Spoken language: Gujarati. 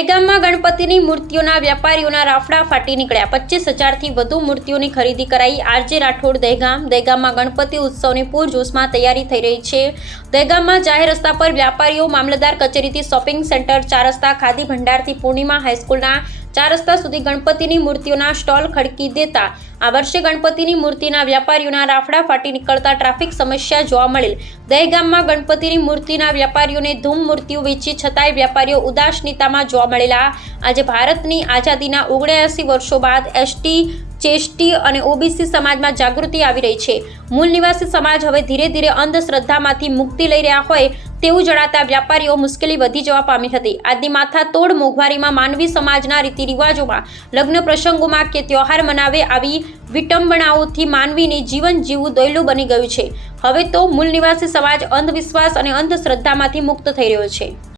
દહેગામમાં ગણપતિની મૂર્તિઓના વેપારીઓના રાફડા ફાટી નીકળ્યા। 25,000થી વધુ મૂર્તિઓની ખરીદી કરાઈ। આરજે રાઠોડ દહેગામમાં ગણપતિ ઉત્સવની પૂરજોશમાં તૈયારી થઈ રહી છે। દહેગામમાં જાહેર રસ્તા પર વ્યાપારીઓ મામલતદાર કચેરીથી શોપિંગ સેન્ટર 4 રસ્તા ખાદી ભંડારથી પૂર્ણિમા હાઈસ્કૂલના 4 રસ્તા સુધી ગણપતિની મૂર્તિઓના સ્ટોલ ખડકી દેતા આ વર્ષે ગણપતિની મૂર્તિના વ્યાપારીઓના રાફડા ફાટી નીકળતા ટ્રાફિક સમસ્યા જોવા મળેલ। દહેગામમાં ગણપતિની મૂર્તિના વ્યાપારીઓને ધૂમ મૂર્તિઓ વેચી છતાંય વ્યાપારીઓ ઉદાસીનતામાં જોવા મળેલા। આજે ભારતની આઝાદીના 79 વર્ષો બાદ એસટી, ચેસ્ટી અને ઓબીસી સમાજમાં જાગૃતિ આવી રહી છે। મૂળ નિવાસી સમાજ હવે ધીરે ધીરે અંધશ્રદ્ધામાંથી મુક્તિ લઈ રહ્યા હોય તેવું જણાતા વ્યાપારીઓ મુશ્કેલી વધી જવા પામી હતી। આજની માથાતોડ મોંઘવારીમાં માનવી સમાજના રીતિ રિવાજોમાં, લગ્ન પ્રસંગોમાં કે તહેવાર મનાવે આવી વિટંબણાઓથી માનવીને જીવન જીવવું દોયલું બની ગયું છે। હવે તો મૂળ નિવાસી સમાજ અંધવિશ્વાસ અને અંધશ્રદ્ધામાંથી મુક્ત થઈ રહ્યો છે।